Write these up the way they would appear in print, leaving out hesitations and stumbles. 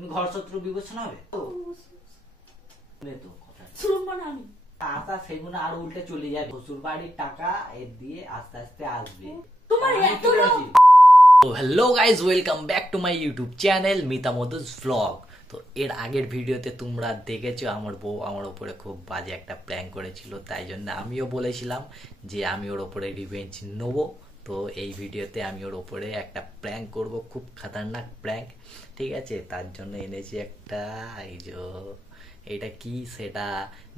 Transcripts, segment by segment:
তুমি ঘর শত্রু বিবেচনা হবে তো কথা শুনবো না আমি। আশা সেগুলো আর উল্টে চলে যাবে। শ্বশুর বাড়ির টাকা এর দিয়ে আস্তে আস্তে আসবে। তোমার এত hello guys, welcome back to my YouTube channel Mita Madhu's vlog. তো এর আগের ভিডিওতে তোমরা দেখেছো আমার বউ আমার ওপরে খুব বাজে একটা প্র্যাঙ্ক করেছিল, তাই জন্য আমিও বলেছিলাম যে আমি ওর ওপরে রিভেঞ্জ নেবো। তো এই ভিডিওতে আমি ওর ওপরে একটা প্র্যাঙ্ক করব, খুব খতরনাক প্র্যাঙ্ক, ঠিক আছে? তার জন্য এনেছি একটা এই যে এটা কি সেটা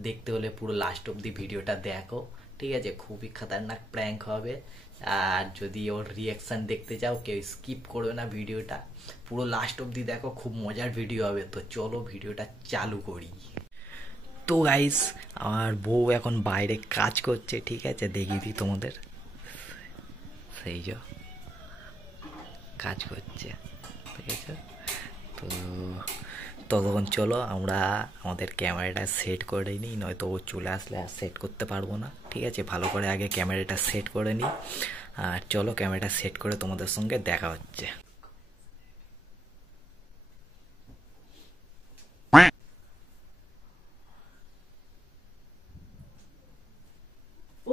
দেখতে হলে পুরো লাস্ট অব্দি ভিডিওটা দেখো, ঠিক আছে? খুবই খতরনাক প্র্যাঙ্ক হবে। আর যদি ওর রিয়াকশান দেখতে চাও কেউ স্কিপ করবে না, ভিডিওটা পুরো লাস্ট অব্দি দেখো, খুব মজার ভিডিও হবে। তো চলো ভিডিওটা চালু করি। তো গাইস, আমার বউ এখন বাইরে কাজ করছে, ঠিক আছে? দেখিয়ে দিই তোমাদের, সেই যে কাজ করছে, ঠিক আছে? তো ততক্ষণ চলো আমরা আমাদের ক্যামেরাটা সেট করে নিই, নয়তো ও চলে আসলে আর সেট করতে পারবো না, ঠিক আছে? ভালো করে আগে ক্যামেরাটা সেট করে নিই। আর চলো ক্যামেরাটা সেট করে তোমাদের সঙ্গে দেখা হচ্ছে।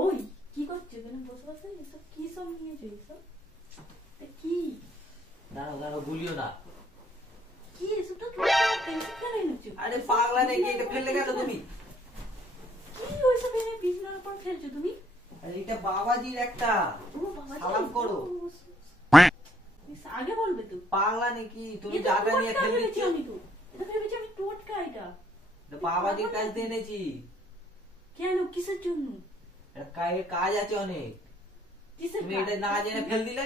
ওই কি করছো এখানে বসে বসে? এসব কি সব নিয়েছো? এসব কি? দাঁড়াও দাঁড়াও, ভুলিও না। কি এসব? তো টেনশন কেন এনেছো? আরে পাগলা নাকি, এটা ফেললে কেন তুমি? কি ওইসব এনে বিছানার উপর ফেলছো তুমি? আরে এটা বাবাজির একটা, ও বাবা, সালাম করো। আগে বলবে তো। পাগলা নাকি তুমি? জায়গা নিয়ে ফেলে দিচ্ছ। আমি তো এটা ভেবেছি আমি টোটকা। এটা বাবাজির কাছ দিয়ে এনেছি। কেন? কিসের জন্য? কাজ আছে অনেক, কিসের তুমি কাজ? এটা না জেনে ফেল দিলে।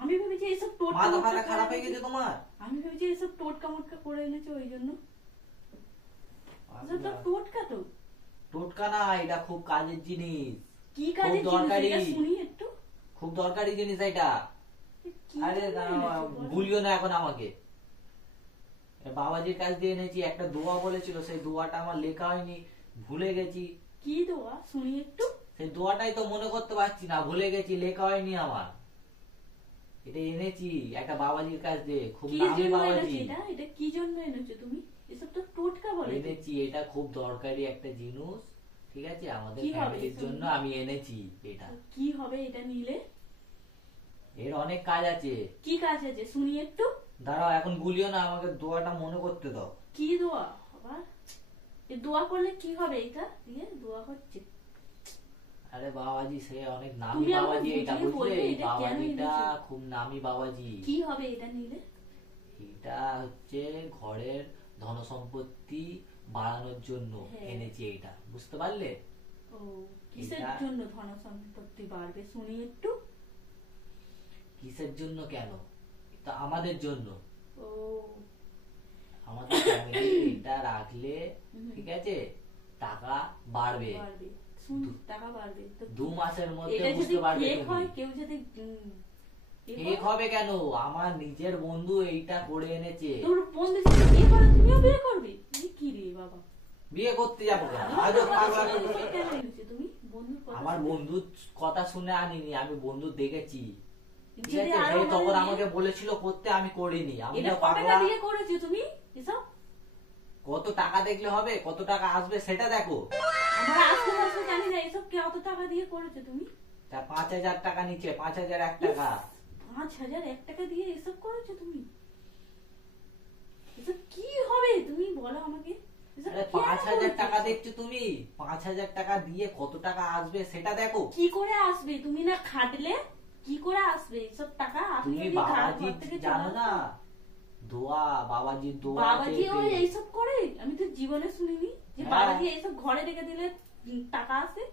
আমি ভেবেছি এসব টোটকা মাথা মোটকা ফাটা খারাপ করে হয়ে গেছে তোমার? আমি ভেবেছি এসব টোটকা মোটকা করে এনেছো ওই জন্য। এসব তো টোটকা তো। টোটকা না, এটা খুব কাজের জিনিস। কি কাজের জিনিস দরকারি। এটা শুনি একটু। খুব দরকারি জিনিস এটা। কি আরে জন্য এনেছো বলো? ভুলিও না এখন আমাকে। বাবাজির কাছ দিয়ে এনেছি, একটা দোয়া বলেছিল, সেই দোয়াটা আমার লেখা হয়নি, ভুলে গেছি। কি দোয়া শুনি একটু। সেই দোয়াটাই তো মনে করতে পারছি না, ভুলে গেছি, লেখা হয়নি আমার। এটা এনেছি একটা বাবাজির কাছ দিয়ে, খুব কি নামি জন্য বাবাজি। এনেছো এটা? এটা কি জন্য এনেছো তুমি? এসব তো টোটকা বলে। এনেছি, এটা খুব দরকারি একটা জিনিস, ঠিক আছে? আমাদের কি হবে ফ্যামিলির এসব? জন্য আমি এনেছি এটা। কি হবে এটা নিলে? এর অনেক কাজ আছে। কি কাজ আছে শুনি একটু। দাঁড়াও, এখন ভুলিও না, আমাকে দোয়াটা মনে করতে দাও। কি দোয়া বাবা? এই দোয়া করলে কি হবে? এটা দিয়ে দোয়া হচ্ছে? আরে বাবাজি, সে অনেক নামি তুমি আমাকে বাবাজি, এটা বুঝিয়ে বুঝলে? বলবে এই এটা কেন বাবাজিটা এনেছো? খুব নামি বাবাজি। কি হবে এটা নিলে? এটা হচ্ছে ঘরের ধন সম্পত্তি বাড়ানোর জন্য হ্যাঁ। এনেছি এইটা, বুঝতে পারলে? ও কিসের এটা- জন্য ধন সম্পত্তি বাড়বে শুনি একটু। কিসের জন্য কেন? এটা আমাদের জন্য, ও আমাদের ফ্যামিলি। এটা রাখলে, ঠিক আছে, টাকা বাড়বে। বাড়বে। শুন, টাকা বাড়বে তো 2 মাসের মধ্যে এটা যদি বুঝতে পারবে ফেক হয়, তুমি। কেউ যদি ঠিক হবে কেন? আমার নিজের বন্ধু এইটা করে এনেছে। তোর বন্ধু যদি বিয়ে করে তুমিও বিয়ে করবে? কি রে বাবা, বিয়ে করতে যাবো কেন? আজও পাগলা। কেন এনেছো তুমি? বন্ধুর কথা আমার শুনে? বন্ধুর কথা শুনে আনিনি, আমি বন্ধু দেখেছি, ঠিক যদি আছে? আরো সেই তখন ভালো আমাকে বলেছিল করতে, আমি করিনি। আমি এটা না কত পাগলা। টাকা দিয়ে করেছো তুমি এসব? কত টাকা দেখলে হবে? কত টাকা আসবে সেটা দেখো। আমরা আজকে বছর জানি না এসব কত টাকা দিয়ে করেছো তুমি। তা 5,000 টাকা নিচে, 5,001 টাকা। 5,001 টাকা দিয়ে এসব করেছো তুমি? এসব কি হবে তুমি বলো আমাকে? এসব আরে কেন 5,000 করেছো? টাকা দেখছো তুমি? 5,000 টাকা দিয়ে কত টাকা আসবে সেটা দেখো। কি করে আসবে? তুমি না খাটলে কি করে আসবে এসব টাকা? আপনি তুমি যদি ঘর বাবাজি থেকে জানো চলে না? আসতেন। দোয়া, বাবাজির দোয়া বাবাজি আছে ওই এতে। এইসব করে? আমি তো জীবনে শুনিনি যে হ্যাঁ। বাবাজি এইসব ঘরে রেখে দিলে টাকা আসে।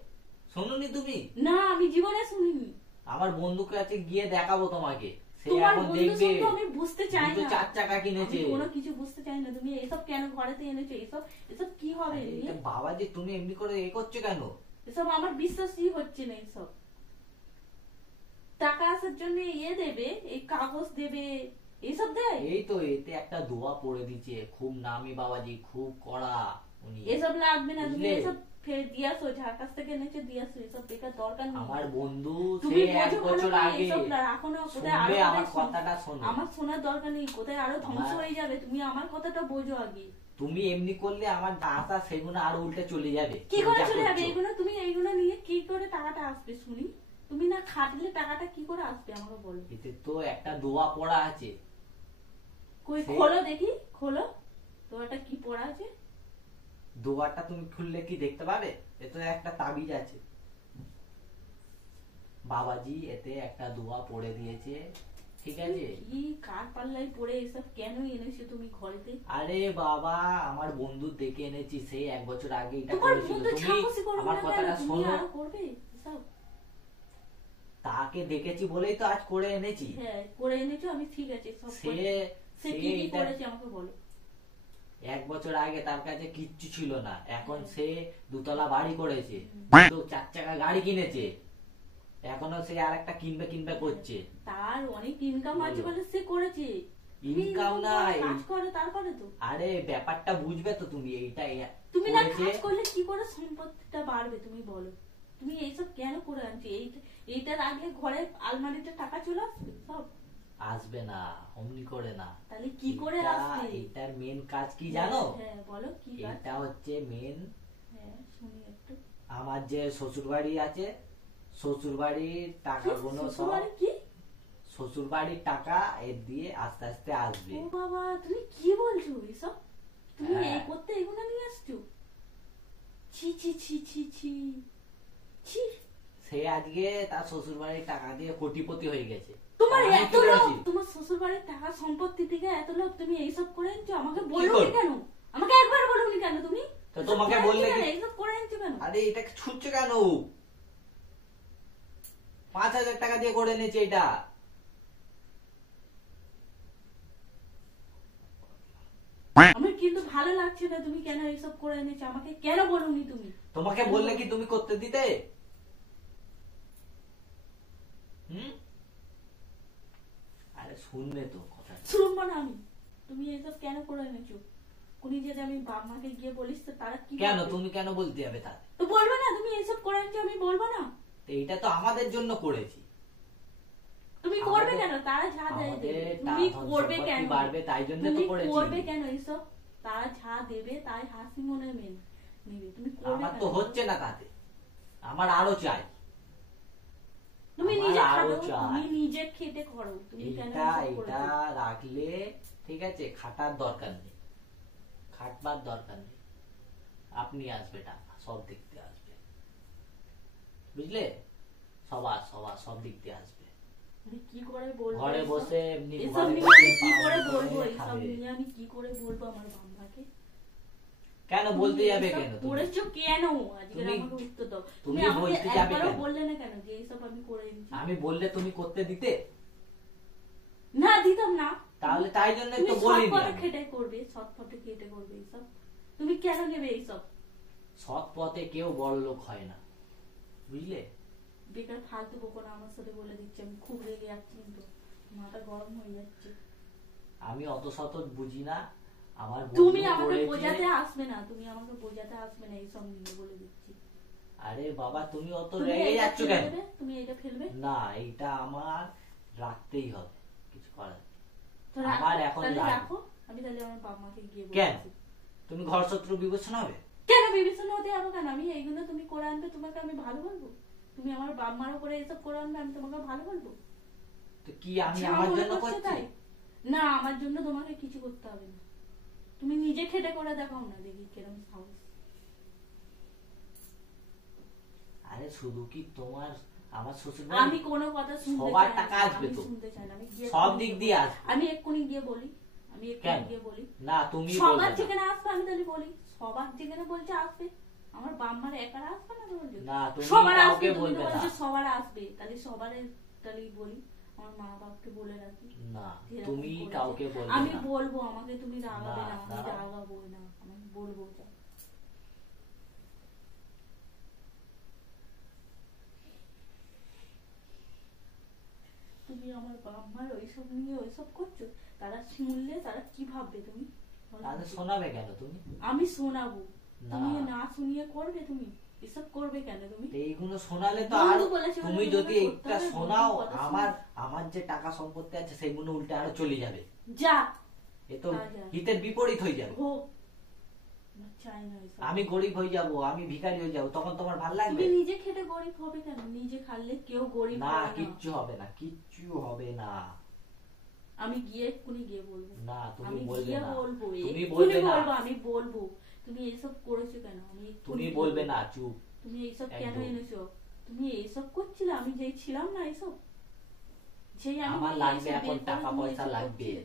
শোনোনি তুমি? না, আমি জীবনে শুনিনি। আমার বন্ধুর কাছে গিয়ে দেখাবো তোমাকে, সে তোমার এখন বন্ধু দেখবে। সব তো আমি বুঝতে চাই দুটো না। 4 চাকা কিনেছে। আমি কোনো কিছু বুঝতে চাই না। তুমি এসব কেন ঘরেতে এনেছো? এসব এসব কি হবে? এটা বাবাজি, তুমি এমনি করে এ করছো কেন? এসব আমার বিশ্বাসই হচ্ছে না। এসব টাকা আসার জন্য দেবে, এই কাগজ দেবে, এইসব দেয়। এই তো এতে একটা দোয়া পড়ে দিচ্ছে, খুব নামি বাবাজি, খুব কড়া। উনি এসব লাগবে না, তুমি বুঝলে? এসব ফের দিয়ে আসো, যার কাছ থেকে এনেছো দিয়ে আসো, এসব বেকার দরকার নেই। আমার বন্ধু তুমি সে এক বোঝো ভালো বছর করে, আগে এসব রাখো না, কোথায় আরো শুনবে আমার কোথায় কথাটা শোনো। আমার শোনার দরকার নেই, কোথায় আরো ধ্বংস আমার- হয়ে যাবে, তুমি আমার কথাটা বোঝো আগে। তুমি এমনি করলে আমার আশা সেগুলো আরো উল্টে চলে যাবে। কি তুমি করে যা চলে যাবে করছো। এইগুলো? তুমি এইগুলো নিয়ে কি করে টাকাটা আসবে শুনি? তুমি না খাটলে টাকাটা কি করে আসবে আমাকে বলো। এতে তো একটা দোয়া পড়া আছে। কই সে- খোলো দেখি, খোলো তো, এটা কি পড়া আছে? দোয়াটা তুমি খুললে কি দেখতে পাবে? এতে একটা তাবিজ আছে। বাবাজি এতে একটা দোয়া পড়ে দিয়েছে, ঠিক আছে? কি কার পাল্লাই পড়ে এসব কেন এনেছো তুমি ঘরেতে? আরে বাবা, আমার বন্ধু দেখে এনেছি, সেই এক বছর আগে এটা তোমার করেছিল। বন্ধু তুমি ছাপসি করবে আমার না কেন? কথাটা তুমি শোনো। আর করবে এসব? তাকে দেখেছি বলেই তো আজ করে এনেছি। হ্যাঁ করে এনেছো, আমি ঠিক আছে সব সে করেছি। সে কি কি এটা করেছে আমাকে বলো। এক বছর আগে তার কাছে কিচ্ছু ছিল না, এখন হুম। সে দুতলা বাড়ি করেছে, তো 4 চাকা গাড়ি কিনেছে, এখনো সে আর একটা কিনবে কিনবে করছে। তার অনেক ইনকাম আছে বলো। বলে সে করেছে। তুমি ইনকাম এরকম না, করে কাজ করে তারপরে তো আরে ব্যাপারটা বুঝবে তো তুমি। এইটা তুমি না করেছে। কাজ করলে কি করে সম্পত্তিটা বাড়বে তুমি বলো। তুমি এইসব কেন করে আনছো? এইটার আগে ঘরে আলমারিতে টাকা চলে আসবে সব? আসবে না, অমনি করে না। তাহলে কি করে আসবে? এটার মেন কাজ কি জানো? হ্যাঁ বলো কি কাজ? এটা হচ্ছে মেন। হ্যাঁ শুনি একটু। আমার যে শ্বশুর বাড়ি আছে, শ্বশুর বাড়ির টাকাগুলো সব, শ্বশুরবাড়ি কি? শ্বশুর বাড়ির টাকা এর দিয়ে আস্তে আস্তে আসবে। ও বাবা, তুমি কি বলছো এসব? তুমি হ্যাঁ। এই করতে এগুলো নিয়ে আসছো? ছি ছি ছি ছি ছি ছি। সে আজকে তার শ্বশুর বাড়ির টাকা দিয়ে কোটিপতি হয়ে গেছে। তোমার আমি এত কি লোভ, করেছি? তোমার শ্বশুর বাড়ির টাকা সম্পত্তি থেকে এত লোভ, তুমি এইসব করে আনছো? আমাকে কি বলোনি করব? কেন? আমাকে একবার বলোনি কেন তুমি? তো এসব তোমাকে করে বললে আনছো কি- কেন? এইসব করে আনছো কেন? আরে এটা ছুটছে কেন? 5,000 টাকা দিয়ে করে এনেছে এটা। আমার কিন্তু ভালো লাগছে না, তুমি কেন এইসব করে এনেছো? আমাকে কেন বলোনি তুমি? তোমাকে বললে কি তুমি করতে দিতে? হুম? আরে শুনবে তো কথা। শুনবো না আমি। তুমি এইসব কেন করে এনেছো? কোনি যদি আমি বাপ মাকে গিয়ে বলিস তো তারা কি কেন বলবে? তুমি কেন বলতে যাবে তাহলে? তো বলবে না তুমি এইসব করে আনছো, আমি বলবো না? তো এইটা তো আমাদের জন্য করেছি। তুমি করবে আমাদের- কেন? তারা যা দেয় আমাদের দেবে। তা তুমি ধন করবে সম্পত্তি কেন? বাড়বে, তাই জন্য তো তুমি করেছি। করবে কেন এইসব? তারা যা দেবে তাই হাসি মনে নেবে। তুমি করবে আমার কেন? তো হচ্ছে না তাতে, আমার আরো চাই। তুমি আমার নিজে আরো খাটো, চাই। তুমি নিজে খেটে করো। তুমি কেন এইটা এইসব এটা করেছো? রাখলে ঠিক আছে, খাটার দরকার নেই, খাটবার দরকার নেই। আপনি আসবে টাকা, সব দিক দিয়ে আসবে, বুঝলে? সব দিক দিয়ে আসবে। আমি কি করে বলবো ঘরে এসব? বসে এমনি এসব ঘরে নিয়ে বসে আমি কি করে পাওয়া বলবো? করে এসব খাবে। নিয়ে আমি কি করে বলবো আমার বাবাকে? কেন বলতে যাবে এসব কেন তুমি? করেছো কেন? আজকে তুমি- আমাকে উত্তর দাও। তুমি তুমি আমাকে বলতে যাবে একবারও কেন? বললে না কেন যে এইসব আমি করে এনেছি? আমি বললে তুমি করতে দিতে? না দিতাম না। তাহলে তাই জন্য তুমি তো সৎ বলিনি পথে আমি। খেটে করবে, সৎ পথে খেটে করবে এইসব। তুমি কেন নেবে এইসব? সৎ পথে কেউ বড় লোক হয় না, বুঝলে? বেকার ফালতু বকো না আমার সাথে, বলে দিচ্ছি। আমি খুব রেগে যাচ্ছি, কিন্তু মাথা গরম হয়ে যাচ্ছে। আমি অত শত বুঝি না। আমার তুমি বন্ধু আমাকে করেছে। বোঝাতে আসবে না, তুমি আমাকে বোঝাতে আসবে না এইসব নিয়ে, বলে দিচ্ছি। আরে বাবা, তুমি অত তুমি রেগে এটা যাচ্ছ ফেলে কেন? দেবে? তুমি এটা ফেলবে? না, এইটা আমার রাখতেই হবে, কিছু করার নেই। তো রাখো, আমার এখন তাহলে লাগবে। রাখো। আমি তাহলে আমার বাবা মাকে গিয়ে কেন? বলছি। তুমি ঘর শত্রু বিবেচনা হবে? কেন বিবেচনা হতে যাবো কেন? আমি এইগুলো তুমি করে আনবে, তোমাকে আমি ভালো বলবো? তুমি আমার বাপ মার উপরে এসব করে আনবে, আমি তোমাকে ভালো বলবো? তো কি আমি ইচ্ছা আমার মনে জন্য করছে করছি? তাই? না, আমার জন্য তোমাকে কিছু করতে হবে না। তুমি নিজে খেটে করে দেখাও না, দেখি কিরকম সাহস। আরে শুধু কি তোমার, আমার শ্বশুর আমি কোনো কথা শুনতে সবার চাই না, টাকা আসবে আমি তো। শুনতে চাই না। আমি গিয়ে সব দিক দিয়ে আসবে। আমি এক্ষুনি গিয়ে বলি, আমি কেন? এক্ষুনি গিয়ে বলি। না, তুমি সবার বলবে না। যেখানে আসবে আমি তাহলে বলি, সবার যেখানে বলছে আসবে। আমার বাম্মার একার আসবে না তো বলছো? না, তুমি সবার আসবে, কাউকে তুমি বলবে তো না। বলছো সবার আসবে, তাহলে সবারের তাহলে বলি। আমার মা বাপকে বলে রাখি না, এরকম তুমি করেছে। কাউকে বলবে আমি না। বলবো, আমাকে তুমি রাগাবে না, না, আমি না। রাগাবো না, আমি বলবো যা। তুমি আমার বাম্মার ওইসব নিয়ে ওইসব করছো, তারা শুনলে তারা কি ভাববে তুমি বলো? তাহলে শোনাবে কেন তুমি? আমি শোনাবো। না। তুমি না শুনিয়ে করবে? তুমি এসব করবে কেন তুমি? এইগুলো শোনালে তো বন্ধু আরো, বলেছে বলে তুমি তোমাকে যদি করতে একটা হবে, শোনাও বন্ধুর কথা আমার আমার যে টাকা সম্পত্তি আছে সেগুলো উল্টে আরো চলে যাবে, যা এ তো যা। হিতের বিপরীত হয়ে যাবে। হোক, আমার চাই না এসব। আমি গরিব হয়ে যাব, আমি ভিখারি হয়ে যাব, তখন তোমার ভালো লাগবে? তুমি নিজে খেটে গরিব হবে কেন? নিজে খাললে কেউ গরিব না, হয় না। কিচ্ছু হবে না, কিচ্ছু হবে না। আমি গিয়ে এক্ষুনি গিয়ে বলবো। না, তুমি আমি বলবে গিয়ে না, বলবো, তুমি এক্ষুনি বলবে না, বলবো, আমি বলবো তুমি এইসব করেছো কেন। আমি এক্ষুনি তুমি বলবো। বলবে না, চুপ। তুমি এইসব কেন একদম। এনেছো? তুমি এইসব করছিলে, আমি যেই ছিলাম না এইসব, যেই আমি আমার এইসব লাগবে বের এখন করে টাকা তুমি পয়সা এইসব লাগবে। করছিলে।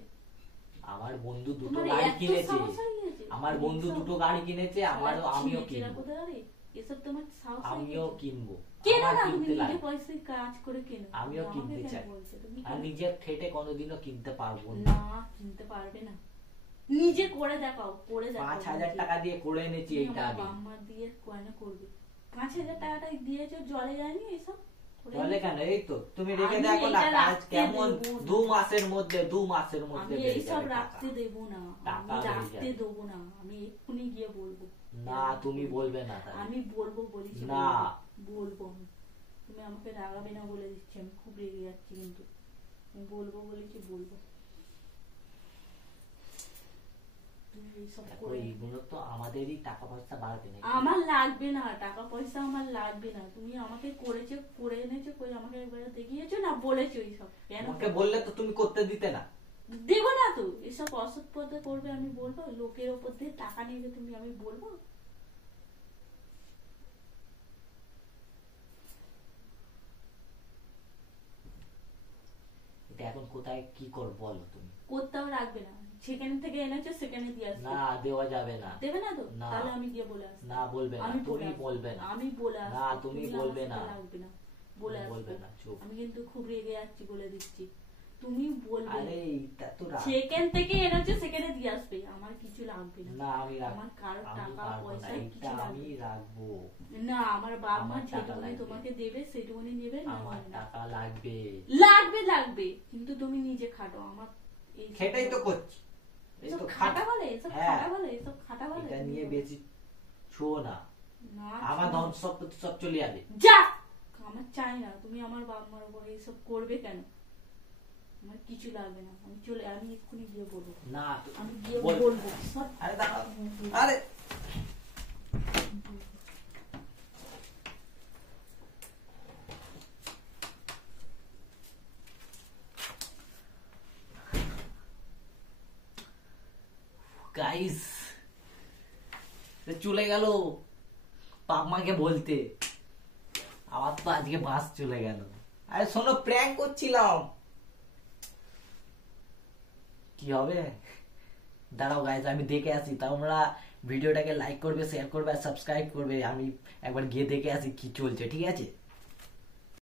আমার বন্ধু দুটো তোমার গাড়ি এত কিনেছে, সাহস হয়ে গেছে? আমার তুমি বন্ধু এইসব- দুটো গাড়ি কিনেছে, আমারও, আমিও ছিঁড়ে কিনবো, কোথায় রে? এসব তোমার সাহস হয়ে আমিও গেছে? কিনবো, কেনো আমার না, তুমি কিনতে নিজে লাগবে, পয়সায় কাজ করে কেনো। আমিও আমাকে কিনতে কেন চাই। বলছো? তুমি আর কেন? নিজে খেটে কোনোদিনও কিনতে পারবো না। না, কিনতে পারবে না। নিজে করে দেখাও, করে দেখাও। 5,000 টাকা দিয়ে করে এনেছি তুমি এইটা আমার আমি। বাম্মা দিয়ে কেন করবে? 5,000 টাকাটা দিয়েছো, জলে যায়নি এসব? করে বলে নিয়েছো? কেন? এই তো তুমি রেখে আমি দেখো না, এটা কাজ রাখতে কেমন দেবো না। 2 মাসের মধ্যে, 2 মাসের আমি মধ্যে বেড়ে এইসব যাবে টাকা। রাখতে দেবো না, টাকা আমি হয়ে রাখতে যাবে। দেবো না, আমি এক্ষুনি গিয়ে বলবো। না, তুমি বলবে না তাহলে। আমি বলবো বলেছি, না। বলবো আমি। তুমি আমাকে রাগাবে না বলে দিচ্ছি, আমি খুব রেগে যাচ্ছি কিন্তু। আমি বলবো বলেছি, বলবো। তুমি এইসব দেখো, করে- এইগুলো তো আমাদেরই টাকা পয়সা বাড়বে না। আমার লাগবে না টাকা পয়সা, আমার লাগবে না। তুমি আমাকে করেছো, করে এনেছো, কই আমাকে একবার দেখিয়েছো না, বলেছো এইসব কেন? আমাকে বললে তো তুমি করতে দিতে না। দেবো না তো, এসব অসৎ পথে করবে আমি বলবো? লোকের ওপর দিয়ে টাকা নিয়ে তুমি, আমি বলবো? এটা এখন কোথায় কি করবো বলো তুমি? করতেও রাখবে না, সেখান থেকে এনেছো সেখানে দিয়ে আসবে। না, দেওয়া যাবে না। দেবে না তো? না। তাহলে আমি গিয়ে বলে আসবো। না, বলবে না, আমি তুমি আসবো। বলবে না। আমি বলে আসবো। না, তুমি আমার বলবে সাথে না। লাগবে না, বলে তুমি বলবে আসবো। না, চুপ। আমি কিন্তু খুব রেগে যাচ্ছি, বলে দিচ্ছি। তুমি বলবে আরে এইটা তো সেখান থেকে এনেছো সেখানে দিয়ে আসবে, আমার কিছু লাগবে না। না, আমি আমার কারো আমি টাকা পারবো না, পয়সা কিছু এইটা আমি লাগবে রাখবো। না। আমার বাবা মা আমার টাকা যেটুকুনি লাগবে। তোমাকে দেবে সেটুকুনি নেবে, না আমার নেবে না। টাকা লাগবে। লাগবে লাগবে, কিন্তু তুমি নিজে খাটো। আমার এই খেটাই তো করছি, এই এসব তো খাটা বলে, এসব হ্যাঁ। খাটা বলে, এসব খাটা বলে। এটা নিয়ে বেশি ছুঁয়ো না, না, আমার ধন সম্পত্তি সব চলে যাবে। যা, আমার চাই না। তুমি আমার বাবা মার উপরে এসব করবে কেন? আমার কিছু লাগবে না, আমি এক্ষুনি গিয়ে বলবো। না, আমি গিয়ে বল। বলবো সব। আরে দাঁড়াও, আরে গাইস, চলে গেল পাম্মাকে বলতে। আমার তো আজকে বাস চলে গেল। আরে শোনো, প্র্যাঙ্ক করছিলাম। কি হবে? দাঁড়াও গাইস, আমি দেখে আসি। তোমরা ভিডিওটাকে লাইক করবে, শেয়ার করবে আর সাবস্ক্রাইব করবে। আমি একবার গিয়ে দেখে আসি কি চলছে, ঠিক আছে?